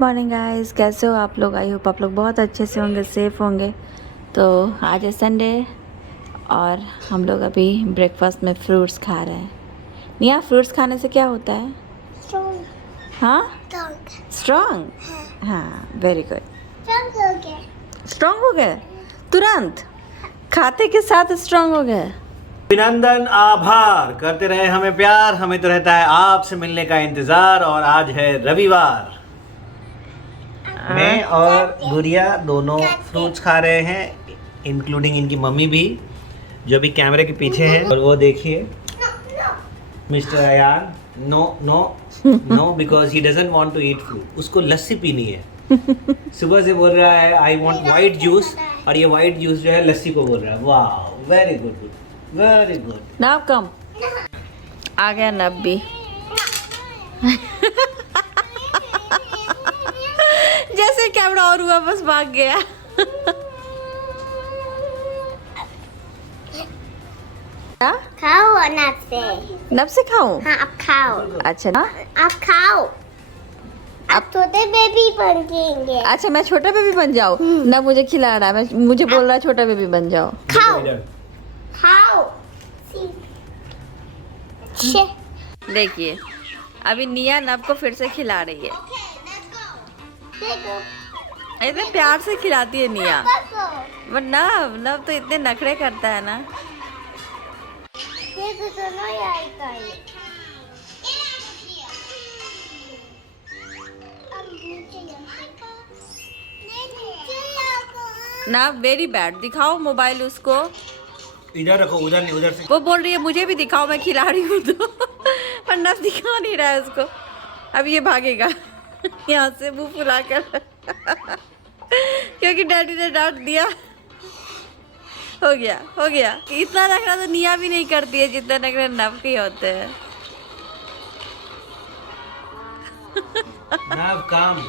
Morning guys, कैसे हो आप लोग। आई होप आप लोग बहुत अच्छे से होंगे, सेफ़ होंगे। तो आज है संडे और हम लोग अभी ब्रेकफास्ट में फ्रूट्स खा रहे हैं। निया, फ्रूट्स खाने से क्या होता है? स्ट्रॉन्ग। हाँ, स्ट्रॉन्ग। स्ट्रॉन्ग। हाँ, वेरी गुड। स्ट्रॉन्ग हो गया। स्ट्रॉन्ग हो गए तुरंत, खाते के साथ स्ट्रॉन्ग हो गए। अभिनंदन, आभार करते रहे हमें प्यार, हमें तो रहता है आपसे मिलने का इंतजार। और आज है रविवार। मैं और गुड़िया दोनों फ्रूट्स खा रहे हैं, इंक्लूडिंग इनकी मम्मी भी, जो अभी कैमरे के पीछे है। और वो देखिए mister Ayaan, no no no, because he doesn't want to eat fruit. उसको लस्सी पीनी है। सुबह से बोल रहा है आई वांट वाइट जूस, और ये वाइट जूस जो है लस्सी को बोल रहा है। वाह, वेरी गुड, वेरी गुड। नब कम आ गया, नब भी जैसे कैमरा और हुआ बस भाग गया। क्या खाओ नब से। नब से खाऊं? हाँ, आप खाओ। अच्छा ना, आप खाओ। आप छोटे बेबी बन जाएंगे। अच्छा मैं छोटा बेबी बन जाऊं? ना मुझे खिला रहा है, मुझे बोल रहा है छोटा बेबी बन जाओ। खाओ खाओ। देखिए अभी निया नब को फिर से खिला रही है। इतने प्यार से खिलाती है निया, बट नब नब तो इतने नखरे करता है ना। ना वेरी बैड, दिखाओ मोबाइल उसको। इधर रखो, उधर नहीं, उधर से। वो बोल रही है मुझे भी दिखाओ, मैं खिला रही हूँ तो पर नब दिखा नहीं रहा है उसको। अब ये भागेगा यहाँ से मुंह फुला कर क्योंकि डैडी ने डांट दिया। हो गया हो गया। इतना नखरा तो निया भी नहीं करती है जितना नखरा नब के होते हैं। नाव काम।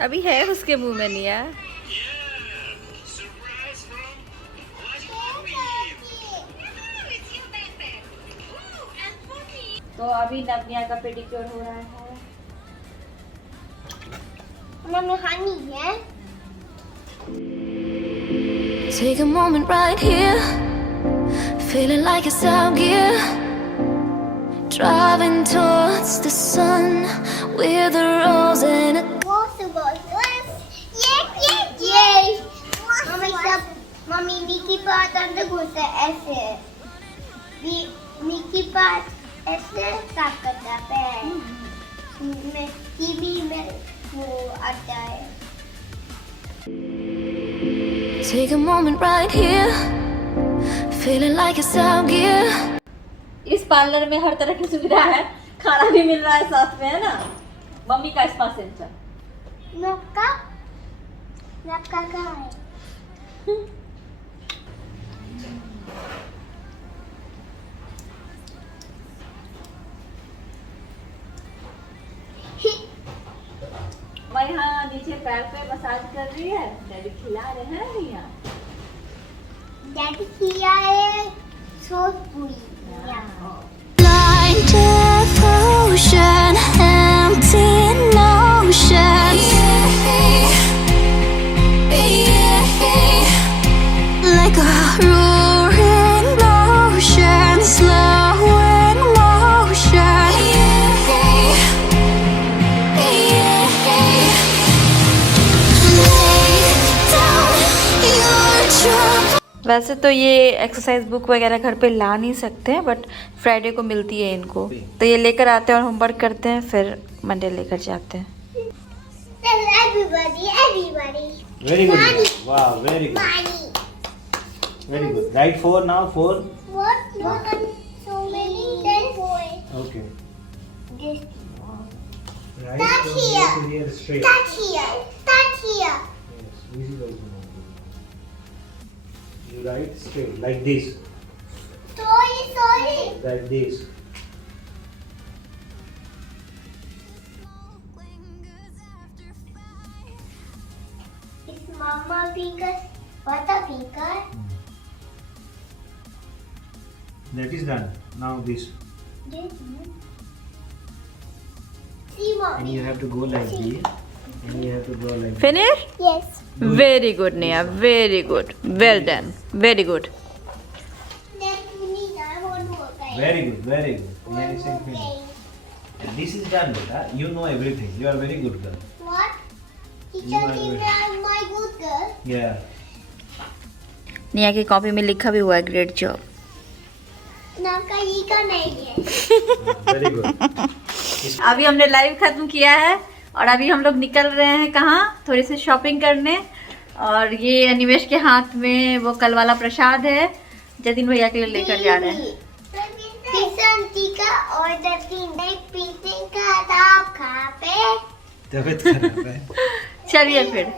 अभी है उसके मुंह में निया। तो अभी नवनिया का पेडिक्योर हो रहा है। हनी है। Take a moment right here, feeling like it's out gear, driving towards the sun with a rose and a mummy Mickey part अंदर घुसता है ऐसे। मिकी पार्ट ऐसे साफ करता है। में टीवी में वो आता है। Take a moment right here, feeling like it's out gear. इस पार्लर में हर तरह की सुविधा है, खाना भी मिल रहा है साथ में, है ना। मम्मी का स्पा सेंटर। नक्का कहाँ है? मैं यहाँ नीचे पैर पे मसाज कर रही है, डैडी खिला रहे हैं निया। डैडी खिला है सोस पूरी। Blind devotion, empty notion. Like a roaring ocean, slow in motion. Lay down your trouble. वैसे तो ये एक्सरसाइज बुक वगैरह घर पे ला नहीं सकते हैं, बट फ्राइडे को मिलती है इनको, तो ये लेकर आते हैं और होमवर्क करते हैं, फिर मंडे लेकर जाते हैं। Everybody, everybody. Very good. Money. Wow, very good. Money. Very good. Write 4 now. 4. What? What? So many. Then boy. Okay. This. Right. Touch from here. to here straight. Touch here. Touch here. Yes. This is also not good. You write straight like this. Sorry, sorry. Like this. It's Mama finger. What a finger? That is done. Now this. This. See, And mommy. you have to go like this. And you have to go like this. Finish? Yes. Very good, Nia. Very good. Well done. Very good. Then we need that one more guy. Very good. Very good. One Yes, more and finish. guy. And this is done, beta. You know everything. You are very good girl. What? You Teacher are think good. I'm my good girl. Yeah. निया की copy में लिखा भी हुआ है great job. ना कहीं का नहीं है. Very good. अभी हमने लाइव खत्म किया है और अभी हम लोग निकल रहे हैं कहाँ, थोड़ी सी शॉपिंग करने. और ये अनिमेश के हाथ में वो कल वाला प्रसाद है, जतिन भैया के लिए लेकर जा रहे हैं. किशन टीका और जतिन नहीं पीते का दाब खा पे. तबीयत खराब है. चलिए फिर.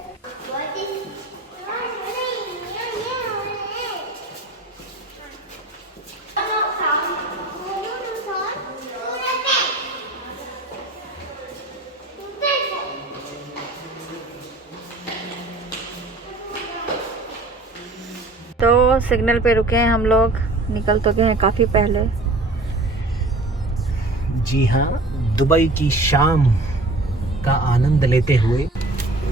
तो सिग्नल पे रुके हैं हम लोग, निकल तो गए हैं काफ़ी पहले. जी हाँ, दुबई की शाम का आनंद लेते हुए.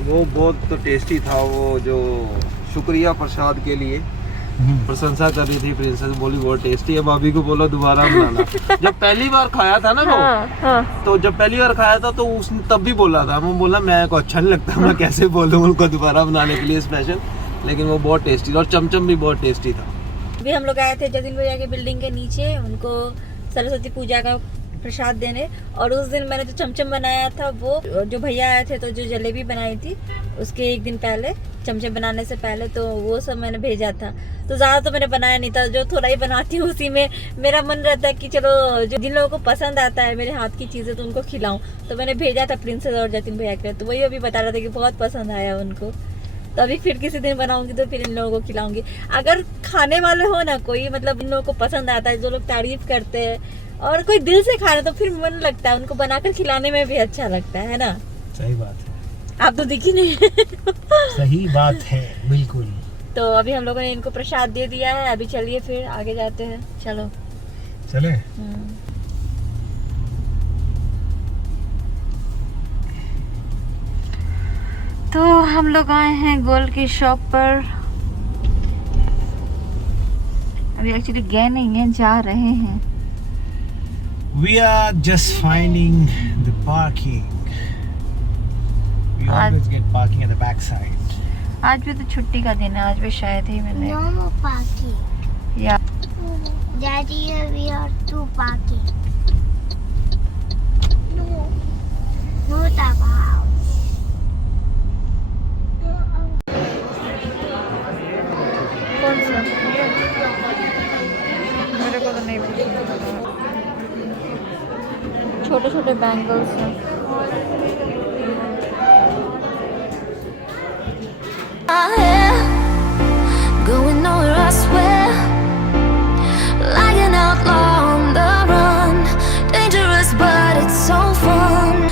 वो बहुत तो टेस्टी था. वो जो शुक्रिया प्रसाद के लिए प्रशंसा कर रही थी प्रिंसेस, बोली बहुत टेस्टी है. भाभी को बोला दोबारा बनाना. जब पहली बार खाया था ना वो, तो जब पहली बार खाया था तो उसने तब भी बोला था. मैं बोला मेरे को अच्छा नहीं लगता, मैं कैसे बोलूँ उनको दोबारा बनाने के लिए स्पेशल. लेकिन वो बहुत टेस्टी और चमचम भी बहुत टेस्टी था. अभी हम लोग आए थे जतिन भैया के बिल्डिंग के नीचे उनको सरस्वती पूजा का प्रसाद देने. और उस दिन मैंने जो चमचम बनाया था, वो जो भैया आए थे तो जो जलेबी बनाई थी उसके एक दिन पहले, चमचम बनाने से पहले, तो वो सब मैंने भेजा था. तो ज़्यादा तो मैंने बनाया नहीं था, जो थोड़ा ही बनाती हूँ उसी में मेरा मन रहता है कि चलो जो जिन लोगों को पसंद आता है मेरे हाथ की चीज़ें तो उनको खिलाऊं. तो मैंने भेजा था प्रिंसेस और जतिन भैया के, तो वही अभी बता रहा था कि बहुत पसंद आया उनको. तो अभी फिर किसी दिन बनाऊंगी तो फिर इन लोगों को खिलाऊंगी. अगर खाने वाले हो ना कोई, मतलब इन लोगों को पसंद आता है, जो लोग तारीफ करते हैं और कोई दिल से खा रहे, तो फिर मन लगता है उनको बनाकर खिलाने में भी अच्छा लगता है ना. सही बात है. आप तो दिखी नहीं. सही बात है, बिल्कुल. तो अभी हम लोगों ने इनको प्रसाद दे दिया है. अभी चलिए फिर आगे जाते हैं. चलो चले. तो हम लोग आए हैं गोल्ड की शॉप पर. अभी एक्चुअली गए नहीं हैं, जा रहे हैं. We are just finding the parking. We always get parking at the back side. आज भी तो छुट्टी का दिन है, आज भी शायद ही मिले. No more parking. या Daddy, we are too parking. No. No taba. कौन सा? मेरे को तो नहीं पता. छोटे छोटे बैंगल्स हैं. My hair going nowhere, I swear. Like an outlaw on the run. Dangerous, but it's so fun.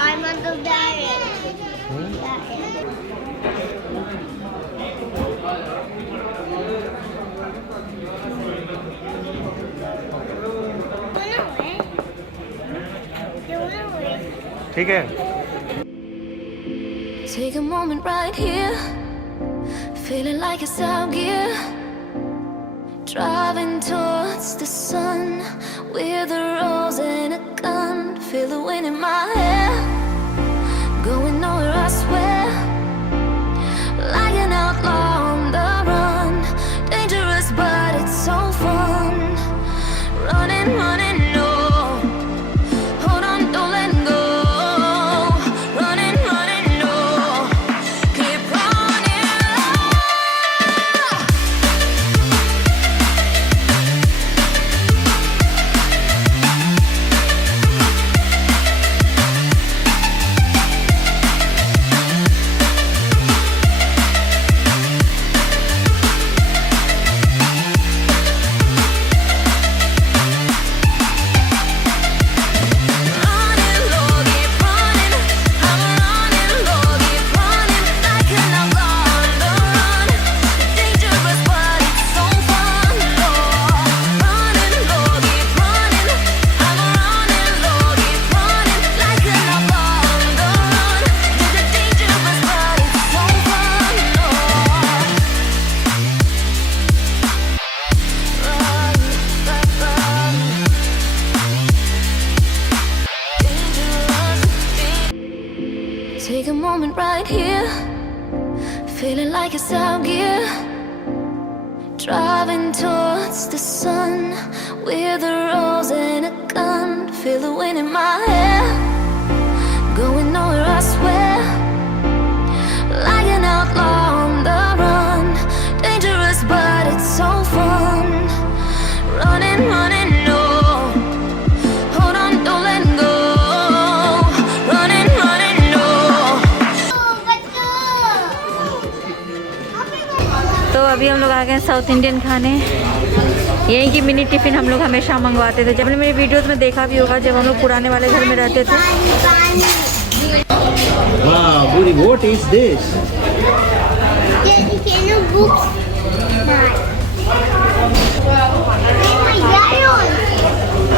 I'm on the diet. ठीक है. Take a moment right here. Feeling like it's out gear. Driving towards the sun with a rose and a gun. Feel the wind in my hair. Going nowhere, I swear. feeling like it's out gear, driving towards the sun with a rose and a gun. Feel the wind in my hair, going nowhere I swear, like an outlaw on the run, dangerous but it's so fun. Running, running, no, hold on, don't let go. Running, running, no. तो अभी हम लोग आ गए south Indian खाने। यही की mini tiffin हम लोग हमेशा मंगवाते थे। जब हमने मेरे वीडियोस में देखा भी होगा, जब हम लोग पुराने वाले घर में रहते थे। Wow, Budi, what is this?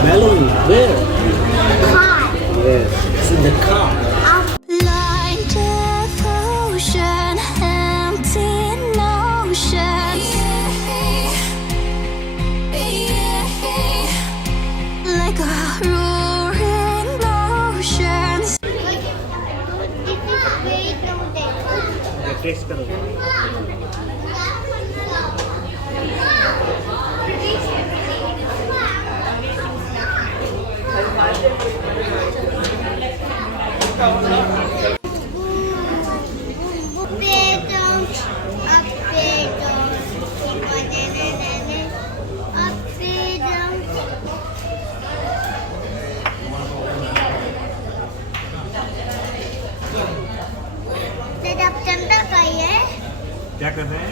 Melon. Where? Yes, it's in the car. Like devotion, empty notion. Like a roaring ocean. Taste करो। क्या कर रहे हैं?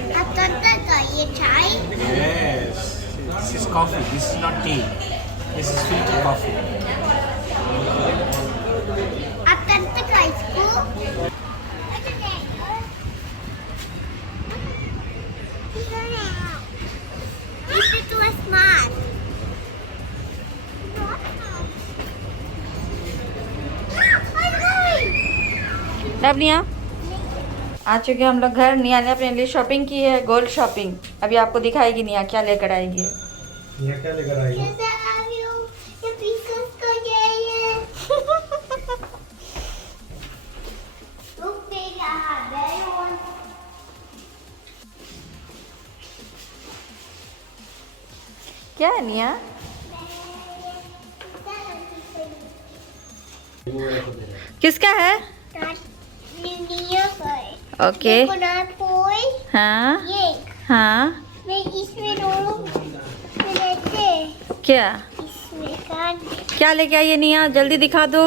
चाय। Yes, this is coffee. This is not tea. This is filter coffee. आप करते का इसको? This is too smart. निया आ चुके हम लोग घर। निया ने अपने लिए शॉपिंग की है, गोल्ड शॉपिंग। अभी आपको दिखाएगी निया क्या लेकर आएगी। ये क्या लेकर आई? कैसे आ रही हो? ये पीसेस तो यही है। रुक बेटा, बैठ। क्या है निया? किसका है? ओके। हाँ हाँ। मैं इसमें दोनों लेते। क्या इसमें कान। क्या लेके आई है निया? जल्दी दिखा दो।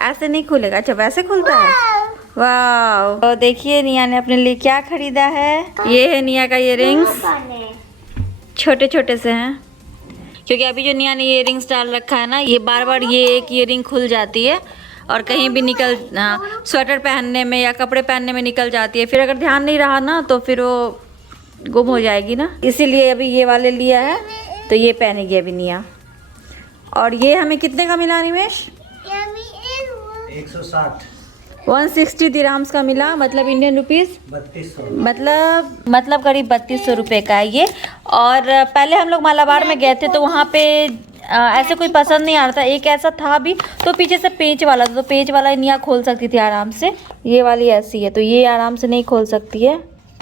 ऐसे नहीं खुलेगा। अच्छा वैसे खुलता है। वाह, तो देखिए निया ने अपने लिए क्या खरीदा है। ये है निया का इयररिंग्स। छोटे छोटे से हैं, क्योंकि अभी जो निया ने इयररिंग्स डाल रखा है ना, ये बार बार ये एक इयररिंग खुल जाती है और कहीं भी निकल, स्वेटर पहनने में या कपड़े पहनने में निकल जाती है। फिर अगर ध्यान नहीं रहा ना तो फिर वो गुम हो जाएगी ना, इसीलिए अभी ये वाले लिया है। तो ये पहनेगी अभी निया। और ये हमें कितने का मिला निमेश? 160। 160 दिरहम्स का मिला, मतलब इंडियन रुपीस 3200। मतलब करीब 3200 रुपये का है ये। और पहले हम लोग मालाबार में गए थे तो वहाँ पे ऐसे कोई पसंद नहीं आ रहा था। एक ऐसा था भी तो पीछे से पेंच वाला था, तो पेंच वाला निया खोल सकती थी आराम से। ये वाली ऐसी है तो ये आराम से नहीं खोल सकती है।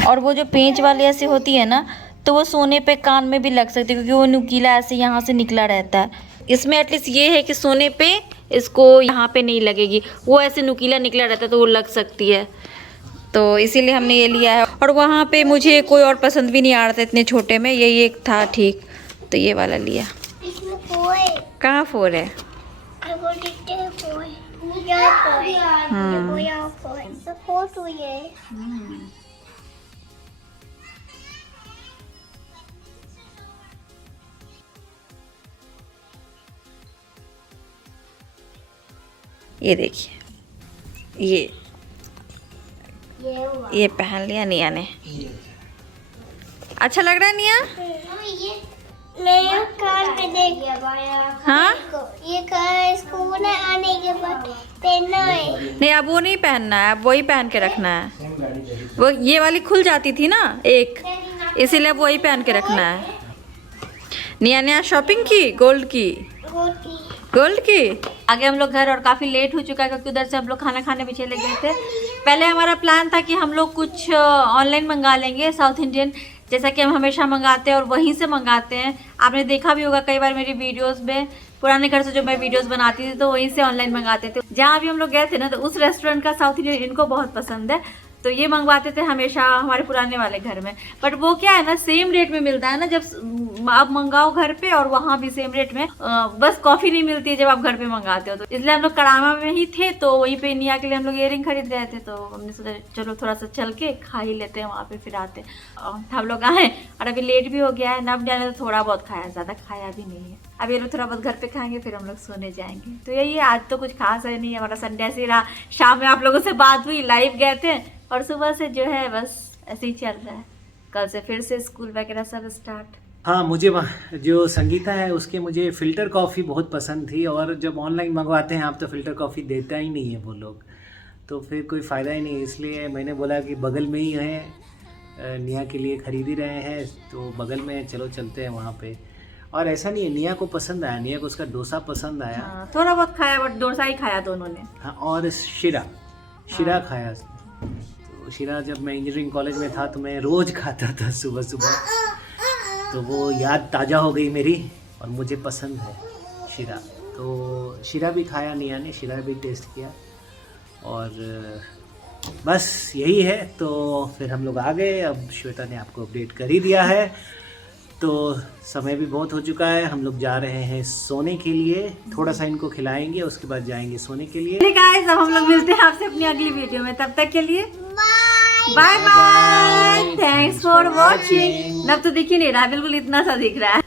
और वो जो पेंच वाली ऐसी होती है ना, तो वो सोने पे कान में भी लग सकती है, क्योंकि वो नुकीला ऐसे यहाँ से निकला रहता है। इसमें एटलीस्ट ये है कि सोने पे इसको यहाँ पे नहीं लगेगी, वो ऐसे नुकीला निकला रहता है तो वो लग सकती है। तो इसीलिए हमने ये लिया है। और वहाँ पे मुझे कोई और पसंद भी नहीं आ रहा था इतने छोटे में, यही एक था ठीक, तो ये वाला लिया। इसमें 4 है। कहाँ 4 है? वो दिखते हैं 4 है। यहाँ 4 है। वो यहाँ 4 है। तो 4 तो ये है। ये देखिए, ये पहन लिया निया ने। अच्छा लग रहा है निया? ये मैं कान में देख। हाँ, ये कान स्कूल में आने के बाद पहनना है। नहीं अब वो नहीं पहनना है, अब वही पहन के रखना है। वो ये वाली खुल जाती थी ना एक, इसीलिए अब वही पहन के रखना है। निया ने शॉपिंग की गोल्ड की। आगे हम लोग घर, और काफ़ी लेट हो चुका है क्योंकि उधर से हम लोग खाना खाने भी चले गए थे। पहले हमारा प्लान था कि हम लोग कुछ ऑनलाइन मंगा लेंगे साउथ इंडियन, जैसा कि हम हमेशा मंगाते हैं और वहीं से मंगाते हैं। आपने देखा भी होगा कई बार मेरी वीडियोस में, पुराने घर से जो मैं वीडियोस बनाती थी तो वहीं से ऑनलाइन मंगाते थे। जहाँ भी हम लोग गए थे ना, तो उस रेस्टोरेंट का साउथ इंडियन इनको बहुत पसंद है, तो ये मंगवाते थे हमेशा हमारे पुराने वाले घर में। बट वो क्या है ना, सेम रेट में मिलता है ना, जब आप मंगाओ घर पे और वहाँ भी सेम रेट में, बस कॉफी नहीं मिलती है जब आप घर पे मंगाते हो। तो इसलिए हम लोग कड़ामा में ही थे, तो वहीं पे निया के लिए हम लोग इयररिंग खरीद रहे थे, तो हमने सोचा चलो थोड़ा सा चल के खा ही लेते हैं वहाँ पे, फिर आते। हम लोग आए और अभी लेट भी हो गया है, नब जाने तो थोड़ा बहुत खाया, ज़्यादा खाया भी नहीं है। अब ये लोग थोड़ा बहुत घर पे खाएंगे, फिर हम लोग सोने जाएंगे। तो यही है, आज तो कुछ खास है नहीं, हमारा संडे ऐसे ही रहा। शाम में आप लोगों से बात हुई, लाइव गए थे, और सुबह से जो है बस ऐसे ही चल रहा है। कल से फिर से स्कूल वगैरह सब स्टार्ट। हाँ, मुझे जो संगीता है उसके मुझे फ़िल्टर कॉफ़ी बहुत पसंद थी, और जब ऑनलाइन मंगवाते हैं आप तो फ़िल्टर कॉफ़ी देता ही नहीं है वो लोग, तो फिर कोई फ़ायदा ही नहीं। इसलिए मैंने बोला कि बगल में ही है, निया के लिए ख़रीद ही रहे हैं तो बगल में चलो चलते हैं वहाँ पे। और ऐसा नहीं है, निया को पसंद आया, निया को उसका डोसा पसंद आया। हाँ, थोड़ा बहुत खाया, बट डोसा ही खाया दोनों ने। हाँ, और शीरा खाया। तो शीरा जब मैं इंजीनियरिंग कॉलेज में था तो मैं रोज़ खाता था सुबह सुबह, तो वो याद ताज़ा हो गई मेरी, और मुझे पसंद है शीरा। तो शीरा भी खाया निया ने, शीरा भी टेस्ट किया, और बस यही है। तो फिर हम लोग आ गए। अब श्वेता ने आपको अपडेट कर ही दिया है, तो समय भी बहुत हो चुका है, हम लोग जा रहे हैं सोने के लिए। थोड़ा सा इनको खिलाएंगे, उसके बाद जाएंगे सोने के लिए। गाइस, अब हम लोग मिलते हैं आपसे अपनी अगली वीडियो में, तब तक के लिए bye bye. Thanks for watching. अब तो दिख ही नहीं रहा, बिल्कुल इतना सा दिख रहा है।